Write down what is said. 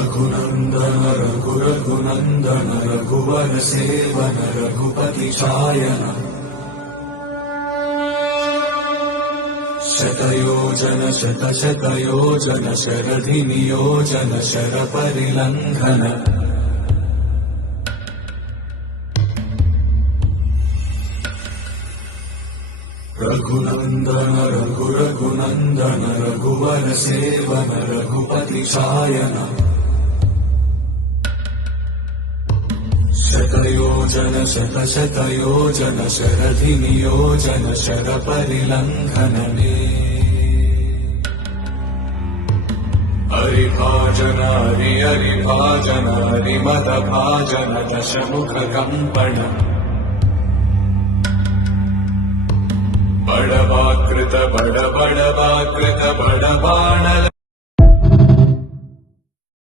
रघुनन्दन रघुरघुनन्दन रघुवर seven Raghupati चायन शतयोजन शतशतयोजन शरधि नियोजन शरपरिलङ्घन रघुनन्दन रघुरघुनन्दन रघुवर seven Raghupati चायन शतयोजन शतशतयोजन शरधि नियोजन शरपरिलङ्घनने हरिभाजन हरिभाजन हरिमदभाजन दशमुख कंपन बड़वाकृत बड़वाकृत